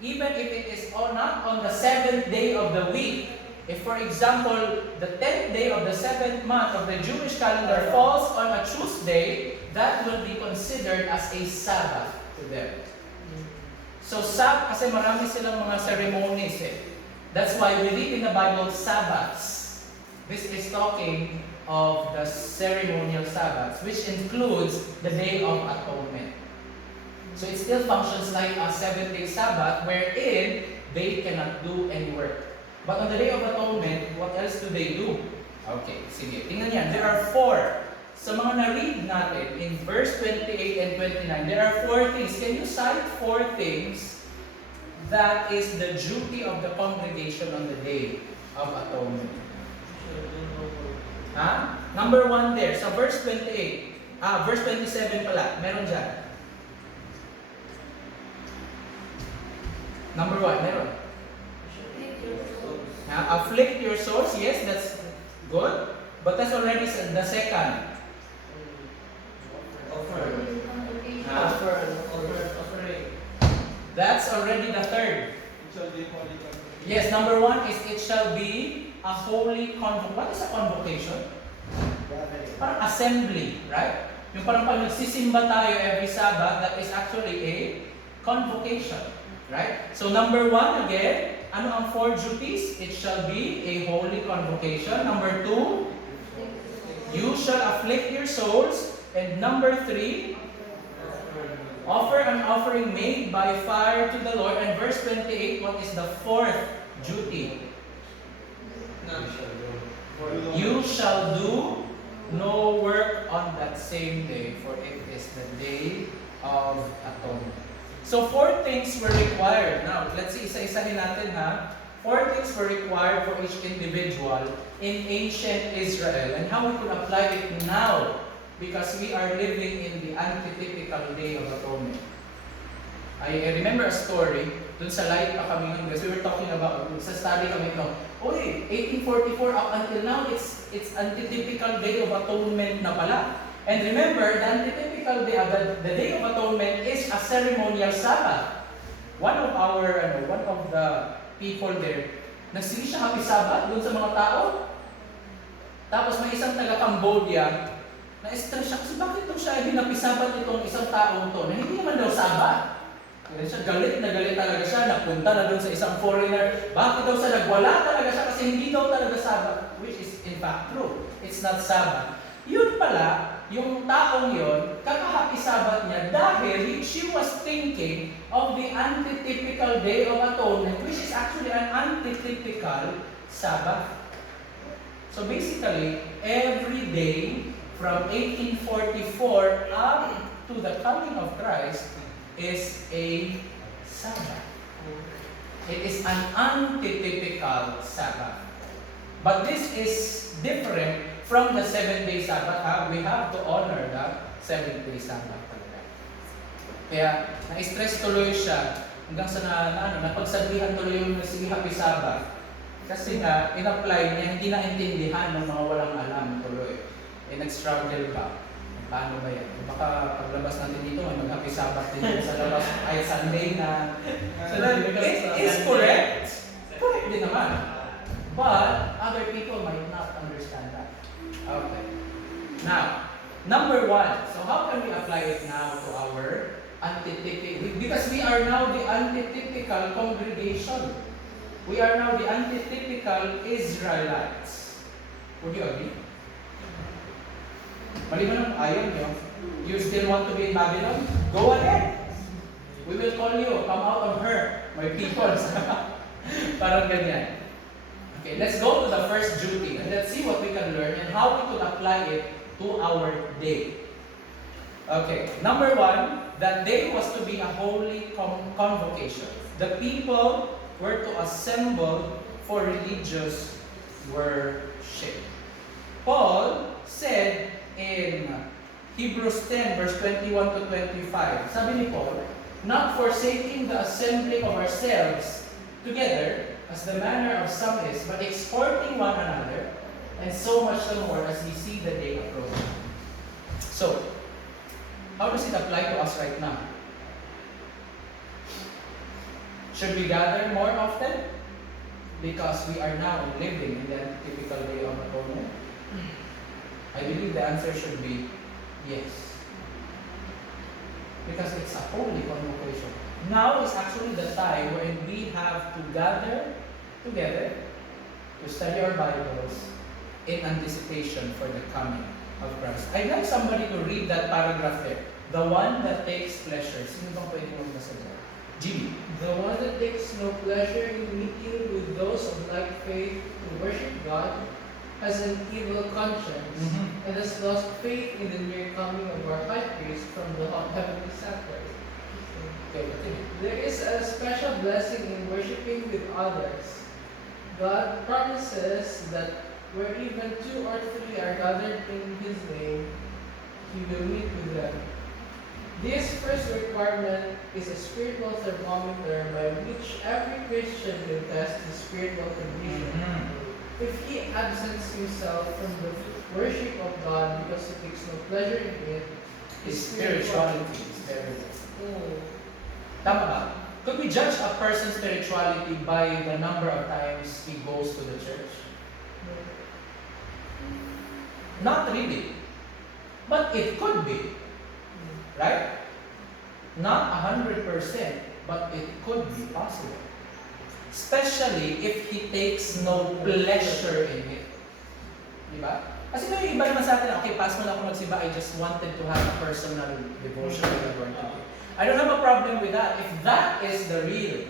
even if it is not on the 7th day of the week. If, for example, the 10th day of the 7th month of the Jewish calendar falls on a Tuesday, that will be considered as a Sabbath to them. So, kasi marami silang mga ceremonies eh. That's why we read in the Bible Sabbaths. This is talking of the ceremonial Sabbaths, which includes the Day of Atonement. So it still functions like a 7-day Sabbath wherein they cannot do any work. But on the Day of Atonement, what else do they do? Okay, sige. Tingnan yan. There are 4. Sa mga na-read natin in verse 28 and 29, there are 4 things. Can you cite 4 things that is the duty of the congregation on the Day of Atonement? Number 1 there. Sa verse 28. Verse 27 pala. Meron dyan. Number 1, meron. Afflict your souls. Yes, that's good. But that's already the second. Offering. That's already the third. Yes, number 1 is it shall be a holy convocation. What is a convocation? Parang assembly, right? Yung parang pag nagsisimba tayo every Sabbath, that is actually a convocation. Right? So number 1 again, ano ang 4 duties? It shall be a holy convocation. Number 2, you shall afflict your souls. And number 3, offer an offering made by fire to the Lord. And verse 28, what is the 4th duty? You shall do no work on that same day, for it is the Day of Atonement. So 4 things were required. Now, let's see, isa-isahin natin ha. 4 things were required for each individual in ancient Israel and how we could apply it now because we are living in the antitypical Day of Atonement. I remember a story, dun sa light pa kami nun, we were talking about, sa study kami ito, 1844 up until now, it's antitypical Day of Atonement na pala. And remember, the antitypical day, the Day of Atonement is a ceremonial Sabbath. One of the people there, nagsige siya Happy Sabbath doon sa mga tao. Tapos may isang taga-Cambodia, na-stress siya kasi bakit ito siya Happy Sabbath itong isang taong to, na hindi naman daw Sabbath. Kaya siya galit talaga siya, napunta na doon sa isang foreigner, bakit daw siya nagwala talaga siya kasi hindi daw talaga Sabbath, which is in fact true. It's not Sabbath. Yun pala, yung taong yon, kaka-Happy Sabbath niya dahil she was thinking of the antitypical Day of Atonement, which is actually an antitypical Sabbath. So basically, every day from 1844 up to the coming of Christ is a Sabbath. It is an antitypical Sabbath. But this is different from the 7-day Sabbath. We have to honor the 7-day Sabbath talaga. Kaya, na-stress tuloy siya hanggang sa napagsabihan tuloy yung sige Happy Sabbath. Kasi nga, in-apply niya, hindi na-intindihan ng mga walang alam tuloy. Nag-struggle ba? Paano ba yan? Baka paglabas natin dito, may mag-Happy Sabbath din sa labas, ay Sunday na. So then, it is correct. Correct din naman. But, other people might not understand that. Okay. Now, number 1. So, how can we apply it now to our antitypical? Because we are now the antitypical congregation. We are now the antitypical Israelites. Would you agree? Maliban ayaw nyo. You still want to be in Babylon? Go ahead. We will call you. Come out of her, my people. Parang ganyan. Okay, let's go to the first duty and let's see what we can learn and how we could apply it to our day. Okay, number 1, that day was to be a holy convocation. The people were to assemble for religious worship. Paul said in Hebrews 10 verse 21 to 25, sabi ni Paul, not forsaking the assembling of ourselves together, as the manner of some is, but exhorting one another, and so much the more as we see the day approaching. So, how does it apply to us right now? Should we gather more often? Because we are now living in the typical Day of Atonement? I believe the answer should be yes. Because it's a holy convocation. Now is actually the time when we have to gather together to study our Bibles in anticipation for the coming of Christ. I'd like somebody to read that paragraph there. The one that takes pleasure. Sino bang pwede mo magbasa dyan? Jimmy. The one that takes no pleasure in meeting with those of like faith to worship God has an evil conscience and has lost faith in the near coming of our high priest from the heavenly sanctuary. Okay, continue. There is a special blessing in worshiping with others. God promises that where even two or three are gathered in His name, He will meet with them. This first requirement is a spiritual thermometer by which every Christian can test his spiritual condition. If he absents himself from the worship of God because he takes no pleasure in it, His spirituality is very low. Oh. Tama ba? Could we judge a person's spirituality by the number of times he goes to the church? Not really. But it could be. Right? Not 100%, but it could be possible. Especially if he takes no pleasure in it. Diba? Kasi may iba naman sa atin, okay, pass mo na ako magsimba, I just wanted to have a personal devotion with the Lord today. I don't have a problem with that. If that is the real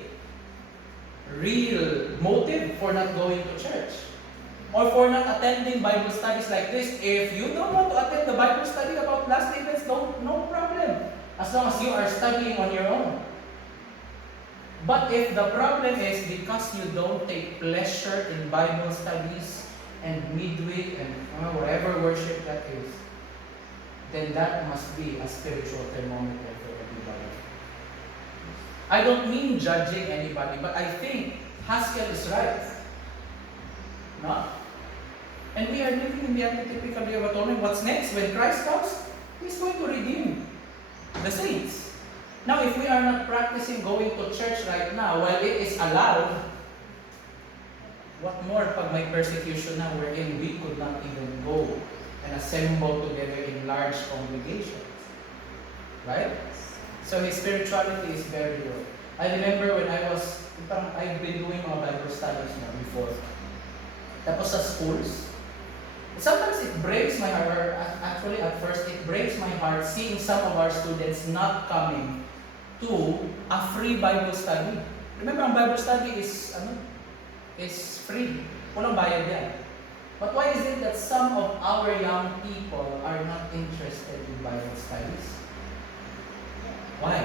motive for not going to church, or for not attending Bible studies like this, if you don't want to attend the Bible study about last events, no problem. As long as you are studying on your own. But if the problem is because you don't take pleasure in Bible studies and midweek and whatever worship that is, then that must be a spiritual thermometer for everybody. I don't mean judging anybody, but I think Haskell is right. No? And we are living in the antitypical Day of Atonement. What's next? When Christ comes, He's going to redeem the saints. Now, if we are not practicing going to church right now, while it is allowed, what more pag may persecution na wherein we could not even go and assemble together in large congregations? Right? So His spirituality is very low. I remember when I've been doing mga Bible studies na before. Tapos sa schools, sometimes it breaks my heart, or actually at first it breaks my heart seeing some of our students not coming to a free Bible study. Remember, ang Bible study is free. Walang bayad yan. But why is it that some of our young people are not interested in Bible studies? Why?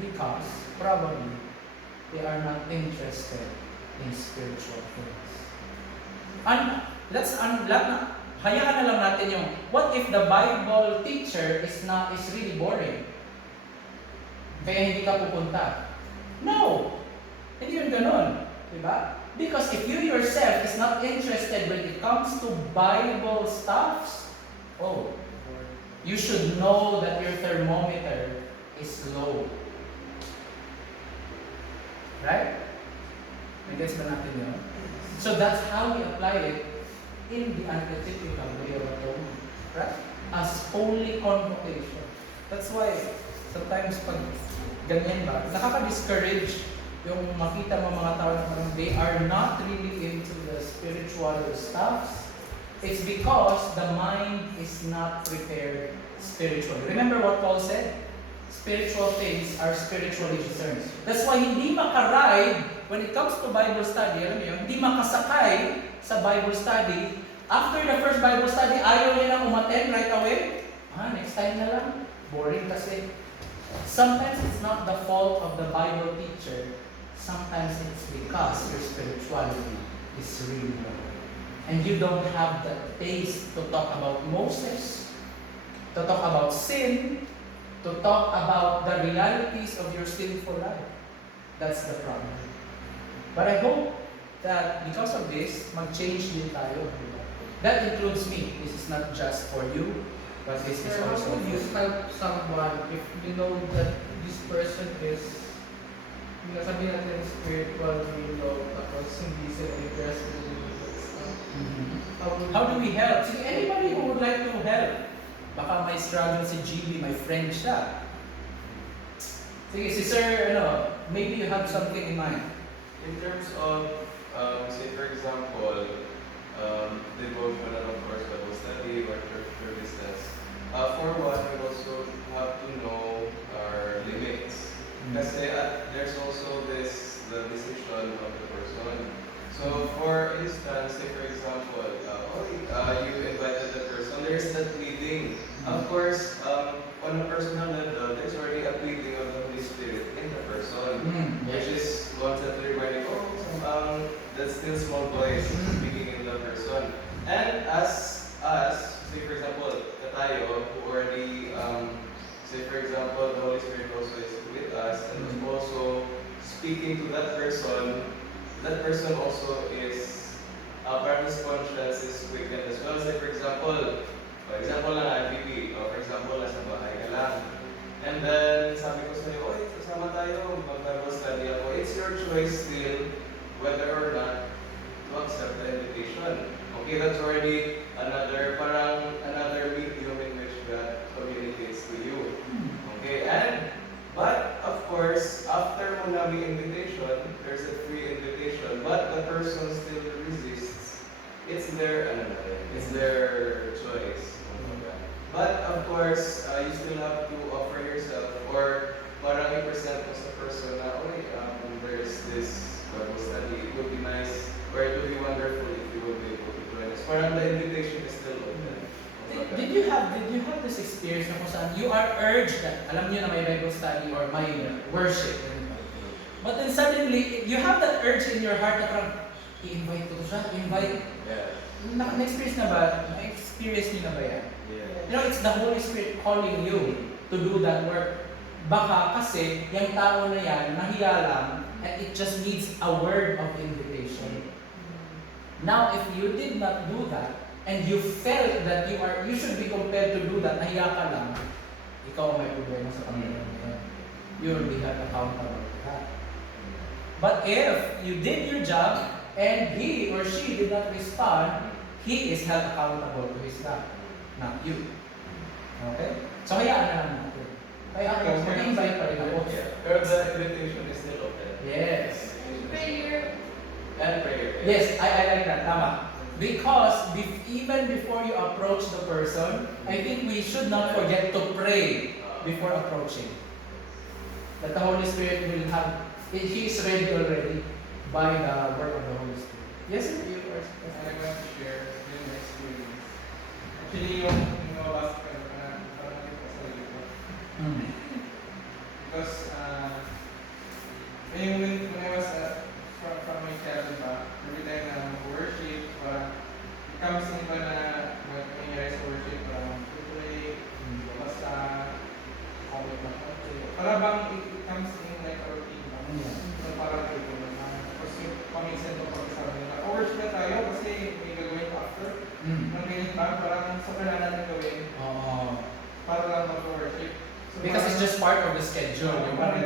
Because probably they are not interested in spiritual things. Hayaan na lang natin yung, what if the Bible teacher is really boring? Kaya hindi ka pupunta. No! Hindi yun ganun. Diba? Because if you yourself is not interested when it comes to Bible stuffs, you should know that your thermometer is low. Right? Nag-gets ba natin yun? So that's how we apply it in the antitypical Day of Atonement. Right? As holy convocation. That's why sometimes pag ganyan ba, nakaka-discourage yung makita mo mga tao na parang they are not really into the spiritual stuff. It's because the mind is not prepared spiritually. Remember what Paul said? Spiritual things are spiritually discerned. That's why hindi makaride when it comes to Bible study, alam niyo, hindi makasakay sa Bible study. After the first Bible study, ayaw niya nang umattend right away. Next time na lang. Boring kasi. Sometimes it's not the fault of the Bible teacher. Sometimes it's because your spirituality is really low. And you don't have the taste to talk about Moses, to talk about sin, to talk about the realities of your sinful life. That's the problem. But I hope that because of this, mag-change din tayo. That includes me. This is not just for you, but this is How also would you for help someone if you know that this person is sabi natin spiritual below, tapos hindi sila interested in that stuff. How do we help? See, anybody who would like to help. Baka may struggle si GB, my friend siya. Sige, si Sir, maybe you have something in mind. In terms of, say for example, devotional, of course, Bible study or church services, for one, we also have to know our limits. Kasi there's also the decision of the person. So, for instance, say for example, you invited the person, there's that leading. Of course, on a personal level, there's already a pleading of the Holy Spirit in the person, which is constantly reminding, that's still small voice speaking in the person. And as us, say for example, tayo, who already, say for example, the Holy Spirit also is with us and is also speaking to that person also is, part of his conscience is quickened as well. Say for example lang IPP, or for example, nasa bahay ka lang. And then, sabi ko sa'yo, kasama tayo, mag-Bible study ako. It's your choice still whether or not to accept the invitation. Okay, that's already another medium in which God communicates to you. Okay, but of course, after mo na may invitation, there's a free invitation, but the person still resists. It's their choice. But of course, you still have to offer yourself, or parang i-present mo sa person na, there's this Bible study. It would be nice, or it would be wonderful if you would be able to join us. Parang the invitation is still open. Did you have this experience na kung saan you are urged that, alam niyo na may Bible study or may worship, but then suddenly, you have that urge in your heart na parang, i-invite ko siya, Yeah. Na-experience na ba? Na-experience niyo na ba yan? Yeah. It's the Holy Spirit calling you to do that work. Baka kasi, yung tao na yan, nahiya lang, and it just needs a word of invitation. Now, if you did not do that, and you felt that you should be compelled to do that, nahiya ka lang, ikaw ang may problema sa Panginoon ngayon. You will be held accountable to that. But if you did your job, and he or she did not respond, he is held accountable to his God, not you. Okay? So, hayaan na lang natin. Kaya ako, mag-invite pa rin ako. Yeah. Pero the invitation is still open. Yes. Prayer. And prayer. Yes, I like that. Tama. Because even before you approach the person, I think we should not forget to pray before approaching. That the Holy Spirit will have, He is ready already by the work of the Holy Spirit. Yes, sir? I want to share yung experience. Actually, yung nababasa ko na parang ito sa libro. Because, when I was from my childhood ba, every time na worship, it comes in ba na nangyayari sa worship, pray, basta, para bang it comes in like a routine ba? So parang ito na, tapos yung paminsan ko pag-sabi nila, worship na tayo kasi may gagawin ko after. Nang ganyan ba, parang sa kailangan natin gawin, para lang mag-worship. So, Because it's just part of the schedule. Yung parang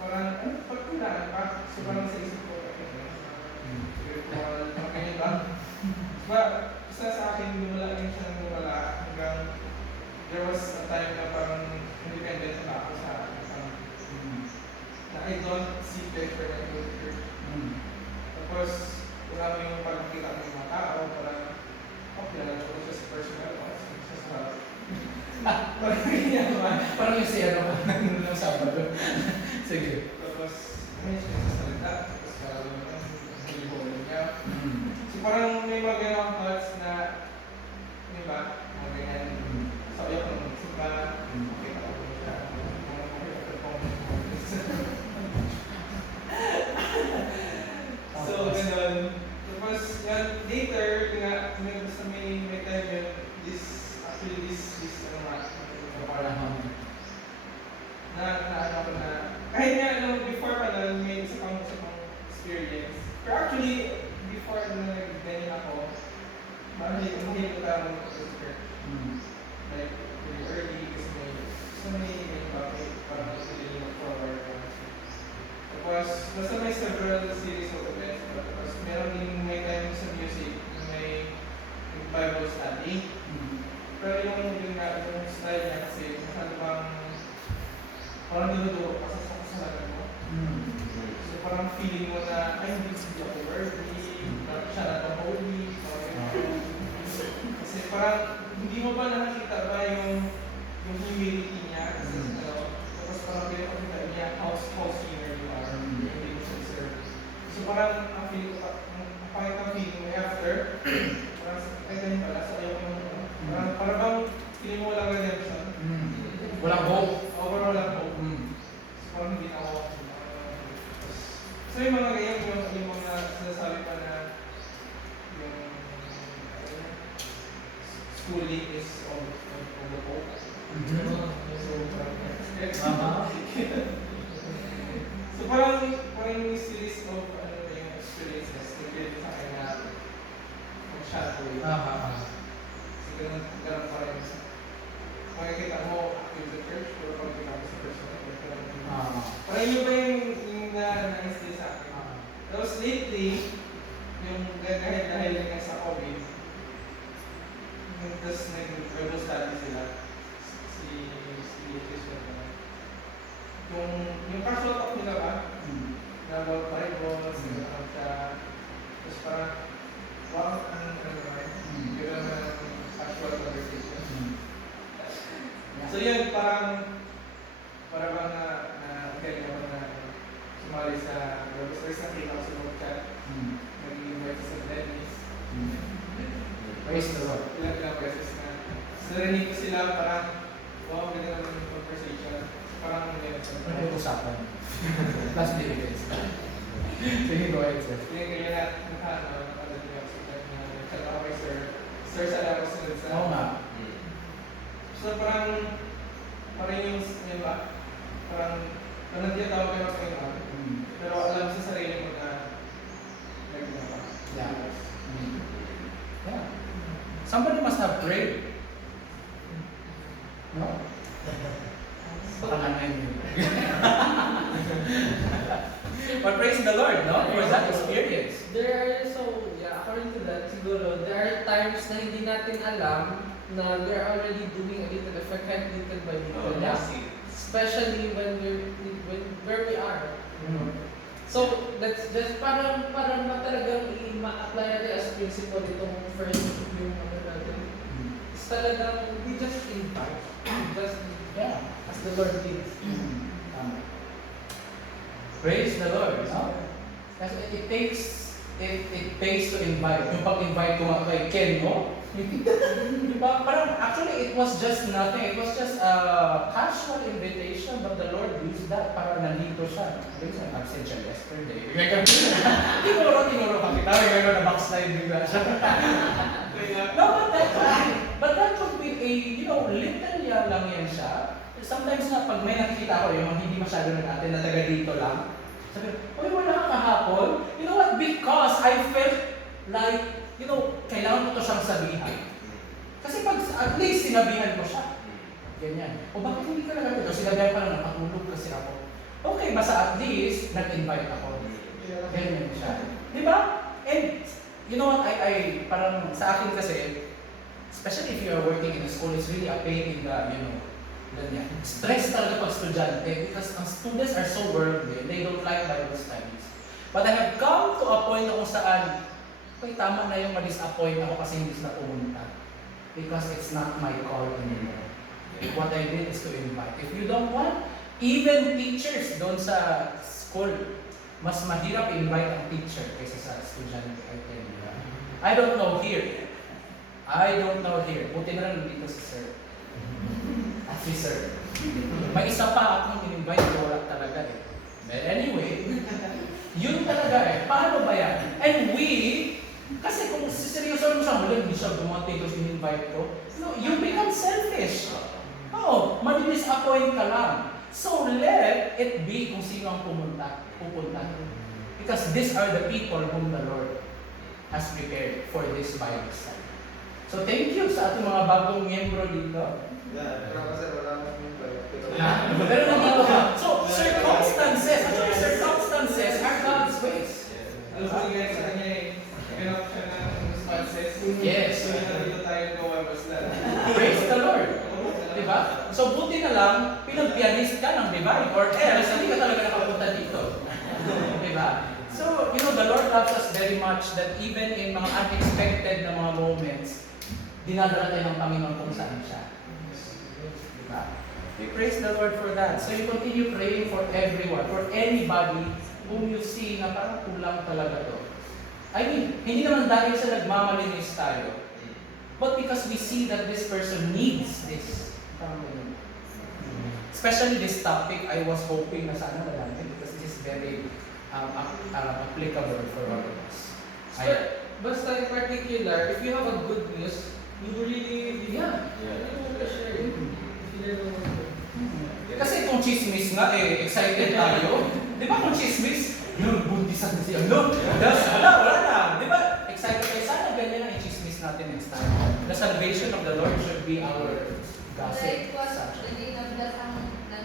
parang, pag kailangan pa, so parang sa isip ko, spiritual, ganyan ba? Diba, isa sa akin, lumala rin siya ng lumala hanggang there was a time na parang independent na ako sa na I don't see pleasure na go to church. Tapos, wala mo yung pagkakita ng mga tao, parang, kilala ko siya sa personal, siya sa parang ganyan ba? Parang yung siya nung Sabado. Sige. Tapos, may siya sa salita, tapos parang nilibolo niya. So parang may mga ganang thoughts na, di ba, mga ganyan, sabi ako ng simba, makita ko siya, mga makita ko So, ganun. Tapos, yan, later, basta may time yun, this, ano nga, parang, ano ko na, kahit nga, before pa lang, may isa pang experience. Pero actually, before na nag-ganyan ako, hindi ko tama ko sa church. Like, really early, kasi may bakit, parang hindi ko forward. Tapos, basta may several series of events. Tapos, meron din may time sa music na may Bible study. Pero yung nga, yung style niya kasi masyado bang parang dinuduro ka sa kasalanan mo. So parang feeling mo na, ay hindi ako worthy, siya na itong holy, kasi parang hindi mo ba nakakita ba yung humility niya kasi tapos parang pinapakita niya how sinner you are, hindi mo siya deserve. So parang ang feeling ko, ang pangit ang feeling mo after, parang ay ganyan pala, so ayaw ko parang bang feeling mo walang redemption. Walang hope. Overall walang hope. So parang hindi na ako. So yung mga ganyan, yung mga sinasabi pa na yung schooling is of the hope. So parang so parang yung series of yung experiences na create sa akin na mag-shadow. So ganun pa rin. Makikita mo active the church, pero pag pinapos sa personal, parang yun ba yung na-instill sa akin. Tapos lately, yung dahil nga sa COVID, tapos nag-Bible study sila, si Christian naman. Yung casual talk nila ba? Na about Bible, tapos parang, wow, ano naman, yun ang casual conversation. So yun, parang bang ganyan ako na sumali sa first nakita ko sa mga chat, nag-invite sa Dennis. Praise the Lord. Ilang beses na. So narinig ko sila parang, wow, ganda naman yung conversation. So parang Nag-uusapan. Plus dividends. Sige, go ahead, sir. kaya na nakadali ako sa chat na nag-chat ako kay Sir. Sir, sala ako sunod sa... Oo nga. So parang yung, di ba? Parang nandiyan-tawag kayo sa inyo, pero alam sa sarili mo na nagagawa. Yeah. Yeah. Somebody must have prayed. No? Baka naman yun. But praise the Lord, no? For that experience. According to that, siguro, there are times na hindi natin alam na we're already doing a little effect little by little. Yeah. Especially when where we are. So that's just parang talagang ma-apply natin as principle itong first yung natin. It's talagang we just invite. Just as the Lord did. Praise the Lord, no? Kasi it pays to invite. Yung pag-invite ko nga kay Ken mo, diba? Parang actually it was just nothing. It was just a casual invitation, but the Lord used that para nandito siya. Kasi absent siya yesterday. Tinuro kami. Tawag ngayon na backslide bigla siya. No, but that could be a, little yan lang yan siya. Sometimes nga, pag may nakikita ko yung hindi masyado nag-attend na taga dito lang, sabi ko, wala ka kahapon? You know what? Because I felt like, kailangan ko to siyang sabihan. Kasi pag at least sinabihan ko siya. Ganyan. O bakit hindi ka nag-attend? Sinabihan pa lang, nakatulog kasi ako. Okay, basta at least, nag-invite ako. Ganyan siya. Di ba? And, you know what? I parang sa akin kasi, especially if you are working in a school, it's really a pain in the, ganyan. Stress talaga pag estudyante because ang students are so worldly, they don't like Bible studies. But I have come to a point na kung saan, tama na yung ma-disappoint ako kasi hindi sila pumunta. Because it's not my call anymore. What I did is to invite. If you don't want, even teachers doon sa school, mas mahirap invite ang teacher kaysa sa estudyante. I don't know here. Buti na lang dito si Sir. Si Sir. May isa pa akong in-invite, wala talaga eh. But anyway, yun talaga paano ba yan? And kasi kung seryoso mo siya, hindi siya dumating kasi in-invite ko, you become selfish. Madi-disappoint ka lang. So let it be kung sino ang pupunta. Because these are the people whom the Lord has prepared for this Bible study. So thank you sa ating mga bagong miyembro dito. Pero wala nang invite. Pero nandito ka. So, circumstances ma-revive or else hindi ka talaga nakapunta dito. Diba? So, the Lord loves us very much that even in mga unexpected na mga moments, dinadala tayo ng Panginoon kung saan siya. Diba? We praise the Lord for that. So you continue praying for everyone, for anybody whom you see na parang kulang talaga to. I mean, hindi naman dahil sa nagmamalinis tayo, but because we see that this person needs this. Parang ganun. Especially this topic, I was hoping na sana malaman because this is very applicable for all of us. Basta in particular, if you have a good news, you really, you want to share it. Kasi kung chismis nga, excited tayo. Di ba kung chismis, yun, buntisan na siya. No, wala na. Di ba? Excited tayo. Sana ganyan ang chismis natin next time. The salvation of the Lord should be our gossip. Like what Subject. the day of the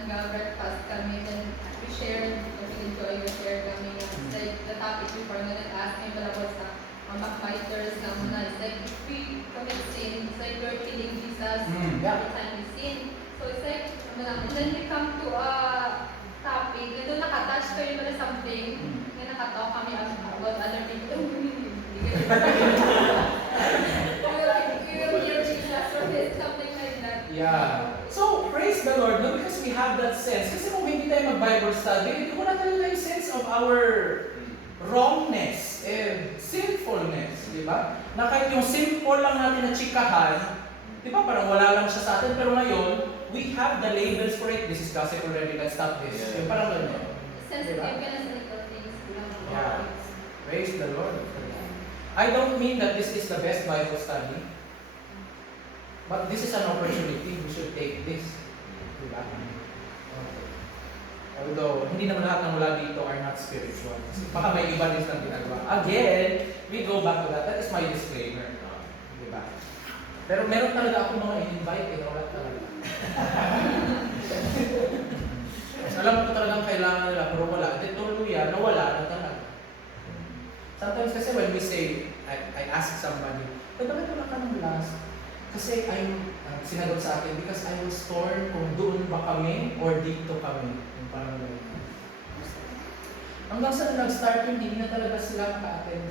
nag-breakfast kami, then we shared, nag-enjoy, we shared kami. Like the topic before na nag-ask me pala was sa backbiters na muna. It's like if we commit sin, it's like we're killing Jesus every time we sin. So it's like, and then we come to a topic, na doon nakatouch kayo pala something, na nakatalk kami about other people. We will hear Jesus or something like that. Yeah. So, praise the Lord, no? Because we have that sense. Kasi kung hindi tayo mag-Bible study, hindi wala talaga yung sense of our wrongness and sinfulness, di ba? Na kahit yung simple lang natin na chikahan, di ba parang wala lang siya sa atin, pero ngayon, we have the labels for it. This is gossip already, let's stop this. Yeah. Yung parang ganyan. Sensitive ka na sa little things. Yeah. Praise the Lord for that. I don't mean that this is the best Bible study, but this is an opportunity. We should take this. Diba? Although, hindi naman lahat ng wala dito are not spiritual. Baka may iba din silang ginagawa. Again, we go back to that. That is my disclaimer. Diba? Pero meron talaga ako mga in-invite, wala talaga. Alam ko talagang kailangan nila, pero wala. Then tuluyan, nawala na talaga. Sometimes kasi when we say, I ask somebody, bakit wala ka ng last? Kasi sinagot sa akin, because I was torn kung doon ba kami or dito kami. Yung parang ganun. Hanggang sa nag-start yun, hindi na talaga sila naka-attend.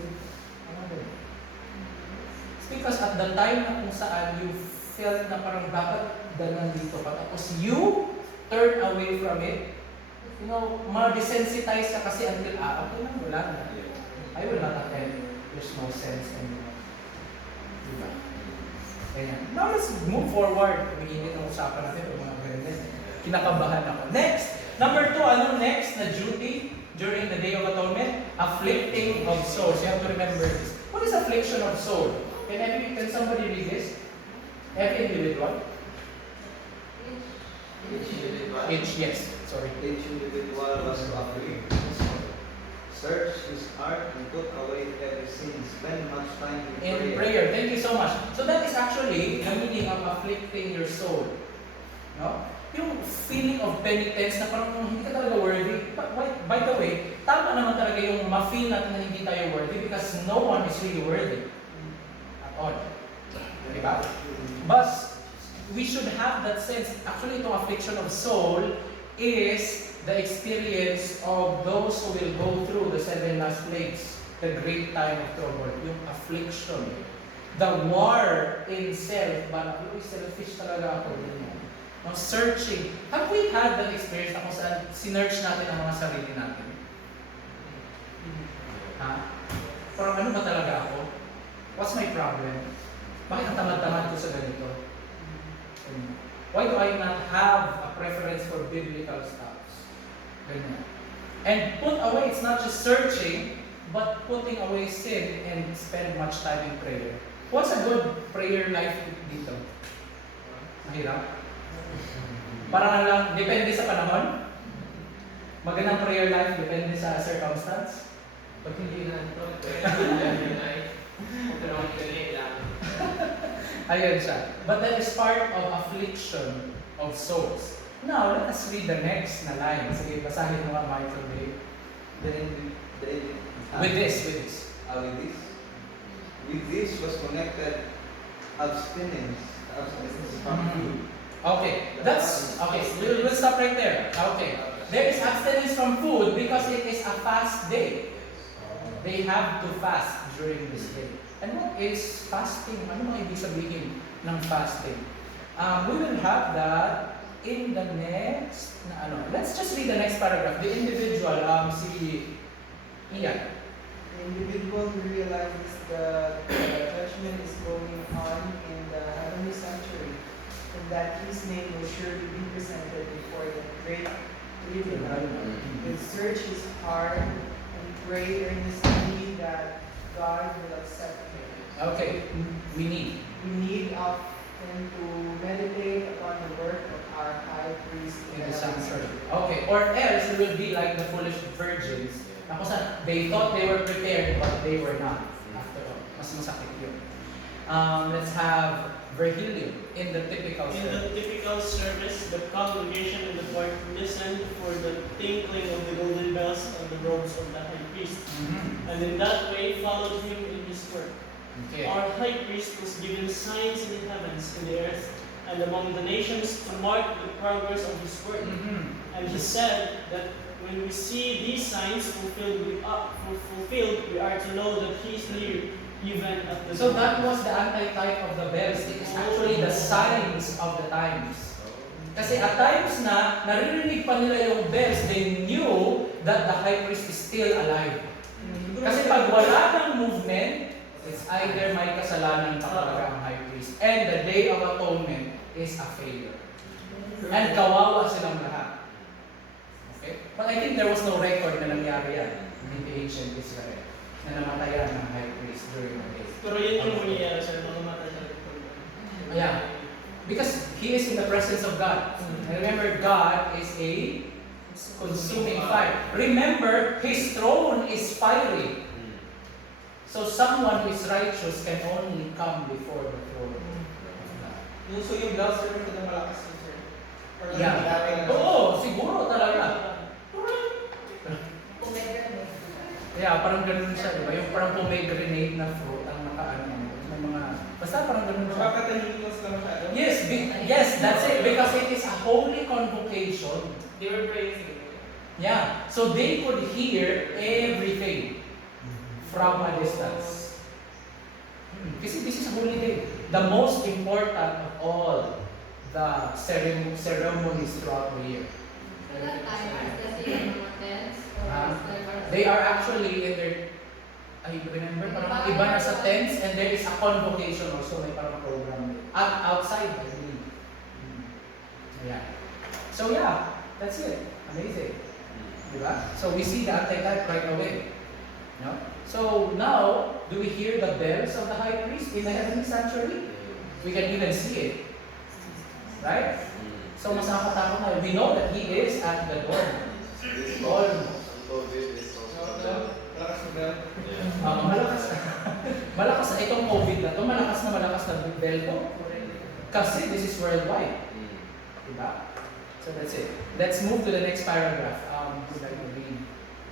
It's because at the time na kung saan you felt na parang dapat nandito ka, tapos you turn away from it, ma-desensitize ka kasi until, okay lang, wala na. I will not attend. There's no sense anymore. Diba? Ganyan. Now let's move forward. Umiinit ang usapan natin ng mga ganyan. Kinakabahan ako. Next, number 2, ano next na duty during the Day of Atonement? Afflicting of souls. You have to remember this. What is affliction of soul? Can somebody read this? Every individual? Each, yes. Sorry. Each individual was to afflict his soul. Search his heart and put away every sin. Spend much time In prayer. Thank you so much. So that is actually the meaning of afflicting your soul. No? Yung feeling of penitence na parang hindi ka talaga worthy. By the way, tama naman talaga yung ma-feel natin na hindi tayo worthy because no one is really worthy. At all. Diba? But we should have that sense. Actually, itong affliction of soul is the experience of those who will go through the 7 last plagues, the great time of trouble, yung affliction, the war in self, parang, selfish talaga ako. Ang searching. Have we had that experience na kung saan sinearch natin ang mga sarili natin? Ha? Parang ano ba talaga ako? What's my problem? Bakit ang tamad-tamad ko sa ganito? Why do I not have a preference for biblical stuff? And put away, it's not just searching, but putting away sin and spend much time in prayer. What's a good prayer life dito? Mahirap? Parang lang, depende sa panahon? Magandang prayer life, depende sa circumstance? Pag hindi na ito, ayun siya. But that is part of affliction of souls. Now, let us read the next na line. Sige, basahin mo nga, Michael Bay. With this. With this was connected abstinence from food. Okay, that's okay. We'll stop right there. Okay, there is abstinence from food because it is a fast day. They have to fast during this day. And what is fasting? Ano mga ibig sabihin ng fasting? We will have that in the next. Let's just read the next paragraph. The individual, si Ian. The individual who realizes that the judgment is going on in the heavenly sanctuary, and that his name will surely be presented before the great tribunal, will search his heart and pray earnestly that God will accept him. Okay, we need. We need often to meditate upon the work of our high priest In the heavenly sanctuary. Okay, or else it will be like the foolish virgins. They thought they were prepared, but they were not. After all, mas masakit yun. Let's have Virgilio in the typical In service. the typical service, the congregation in the court listened for the tinkling of the golden bells on the robes of the high priest, Mhm. and in that way followed him in his work. Okay. Our high priest was given signs in the heavens, in the earth, and among the nations to mark the progress of his work. Mhm. And he said that when we see these signs fulfilled, we are to know that he is near, even at the So door. that was the anti-type of the bells. It is actually the signs of the times. Kasi at times na naririnig pa nila yung bells, they knew that the high priest is still alive. Kasi pag wala ng movement, it's either may kasalanan pa talaga ang high priest. And the Day of Atonement is a failure. And kawawa silang lahat. Okay? But I think there was no record na nangyari yan in the ancient Israel na namatayan ng high priest during the day. Pero yun yung mangyayari sa mga mata sa Yeah. Because he is in the presence of God. And remember, God is a consuming fire. Remember, his throne is fiery. So someone who is righteous can only come before the throne of God. So yung bells sir, ito na malakas yun sir. Or Yeah. dati na. Oo, siguro talaga. Yeah, parang ganun siya, di ba? Yung parang pomegranate na fruit ang nakaano. May mga, basta parang ganun siya. Baka tahimik lang sila masyado. Yes, that's it. Because it is a holy convocation. They were praising. Yeah, so they could hear everything from a distance. Kasi this is a holy day. The most important of all the ceremonies throughout the year. So that time, is kasi yung mga tents, or is there They are actually in their, I remember, parang iba na sa tents, and there is a convocation also, may parang program outside, I believe. Yeah. So yeah, that's it. Amazing. Diba? So we see the anti-type right away. No? So now, do we hear the bells of the high priest in the heavenly sanctuary? We can even see it. Right? So mas nakakatakot na. We know that he is at the door. Almost. Malakas na bell. Malakas. Malakas na itong COVID na to. Malakas na bell to. Kasi this is worldwide. Diba? So that's it. Let's move to the next paragraph. Would like to read.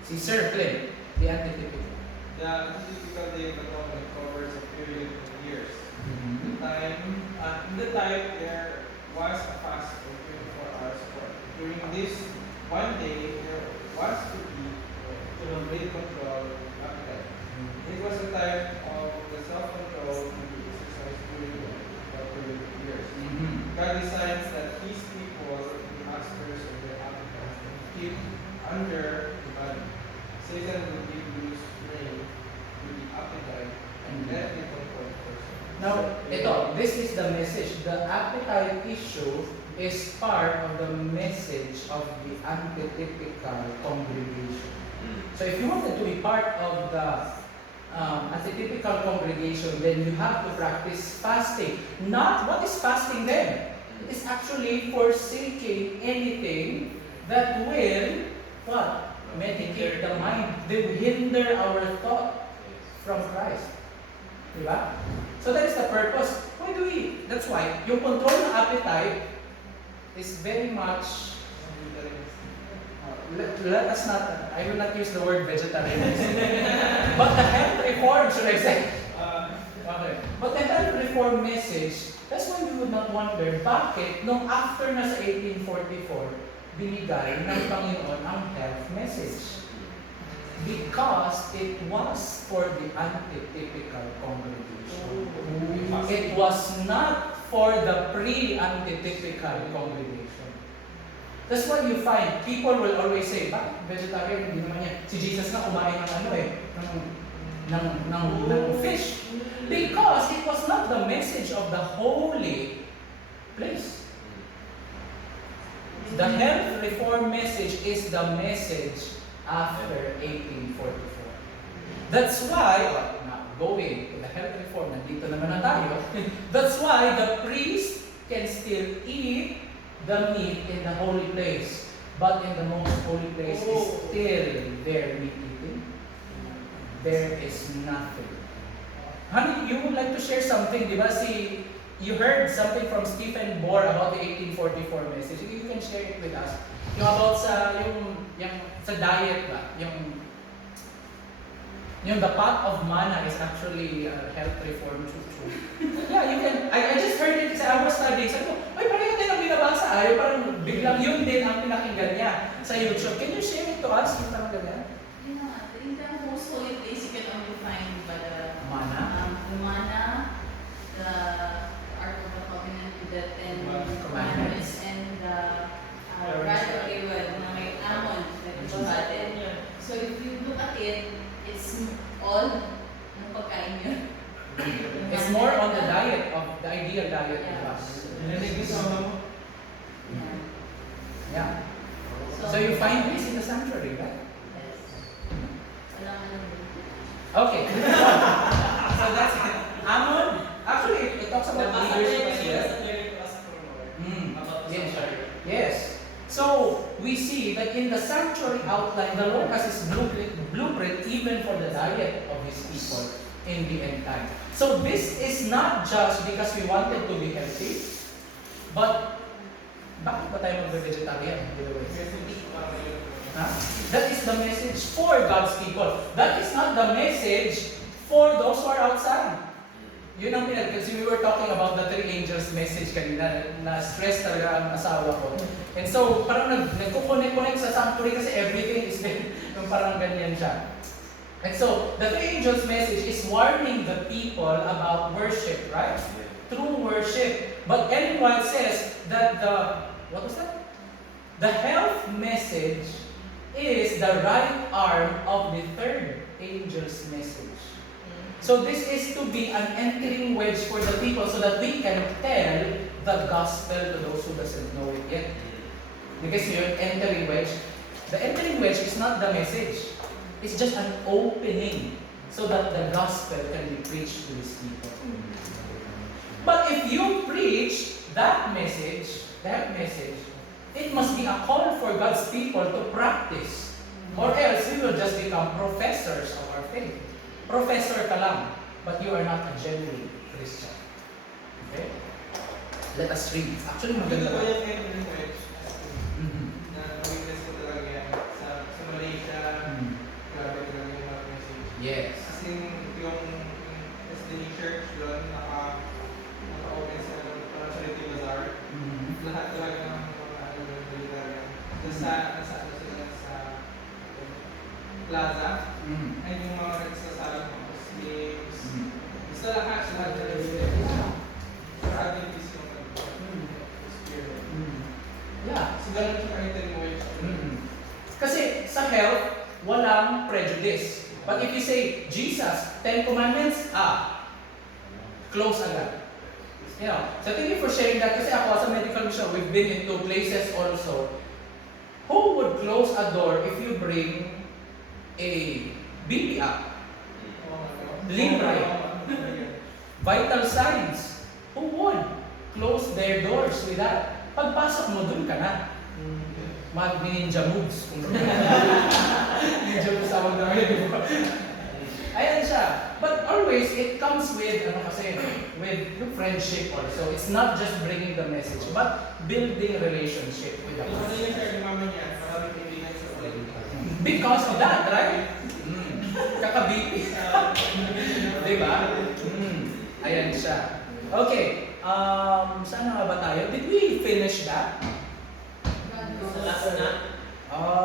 Si Sir Flynn, the antitypical. The typical day of atonement covers a period of years. Mhm. In the time there was a fast of 24 hours work. During this one day, there was to be great control of appetite. It was a time of the self-control to be exercised during the period of years. Mhm. God decides that His people will be masters of their appetite and keep under the body. Satan will give loose rein to the appetite and let it control the person. Now, this is the message. The appetite issue is part of the message of the antitypical congregation. So if you wanted to be part of the antitypical congregation, then you have to practice fasting. Not what is fasting then? It is actually forsaking anything that will what? Medicate the mind. They will hinder our thought from Christ. Diba? So that is the purpose. Why do we eat? That's why yung control ng appetite is very much let us not, I will not use the word vegetarianism. But the health reform, should I say? Okay. But the health reform message That's why we would not wonder, bakit nung after na sa 1844, binigay ng Panginoon ang health message? Because it was for the antitypical congregation. It was not for the pre-antitypical congregation. That's why you find people will always say, bakit vegetarian? Hindi naman yan. Si Jesus na kumain ng ano eh, ng fish. Because it was not the message of the holy place. The health reform message is the message after 1844. That's why, now going to the health reform, nandito naman na tayo, that's why the priest can still eat the meat in the holy place, but in the most holy place is still their meat eating. There is nothing. Honey, you would like to share something, di ba? You heard something from Stephen Bohr about the 1844 message. If you can share it with us. Yung about sa diet ba? Yung the pot of manna is actually health reform. Yeah, you can. I just heard it kasi I was studying. Sabi ko, ay pareho din ang binabasa. Ay, parang biglang yun din ang pinakinggan niya sa YouTube. Can you share it to us? Yung parang ganyan? In the most holy place, you can only find the Manna? the manna, the Ark of the Covenant with the Ten Commandments. Commandments, and the Rod of Aaron na may almond na ibabatin. So if you look at it, it's all ng pagkain yun. It's more on the diet of the ideal diet of Yeah. us. Yeah. Yeah. So you find this in the sanctuary, right? Yes. Walang ano din. Okay. So that's it. Ammon. Actually, it talks about leadership as well. Yes. Yes. So we see that in the sanctuary outline, the Lord has His blueprint even for the diet of His people in the end time. So this is not just because we wanted to be healthy, but bakit ba tayo mag-vegetarian? Huh? That is the message for God's people. That is not the message for those who are outside. Yun ang kasi we were talking about the three angels message kanina, na stress talaga ang asawa ko. And so, parang nagko-connect sa sanctuary kasi everything is yung parang ganyan siya. And so, the three angels message is warning the people about worship, right? True worship. But Ellen White says that what was that? The health message is the right arm of the third angel's message. So this is to be an entering wedge for the people so that we can tell the gospel to those who doesn't know it yet. Because you're entering wedge. The entering wedge is not the message. It's just an opening so that the gospel can be preached to these people. But if you preach that message, it must be a call for God's people to practice. Or else we will just become professors of our faith. Professor ka lang, but you are not a genuine Christian. Okay? Let us read. Actually, maganda ba? Mhm. Yes. Mhm. Plaza, Mhm. ay yung mga nagsasalang mga Muslims, Mhm. sa lahat na sa Adventist yung spirit. Mhm. Yeah. So, ganun siya ka-entering wedge. Mhm. Kasi sa health, walang prejudice. But if you say, Jesus, 10 Commandments, close agad. You know, so thank you for sharing that. Kasi ako as a medical mission, we've been into places also. Who would close a door if you bring a BP up? Libre. Vital signs. Who would close their doors with that? Pagpasok mo, dun ka na. Mag-ninja moves. Ninja moves tawag namin, di ba? Ayan siya. But always, it comes with, with friendship also. It's not just bringing the message, but building relationship with the person. Because of that, right? Kakabipi. Diba? Ayan siya. Okay. Saan na nga ba tayo? Did we finish that?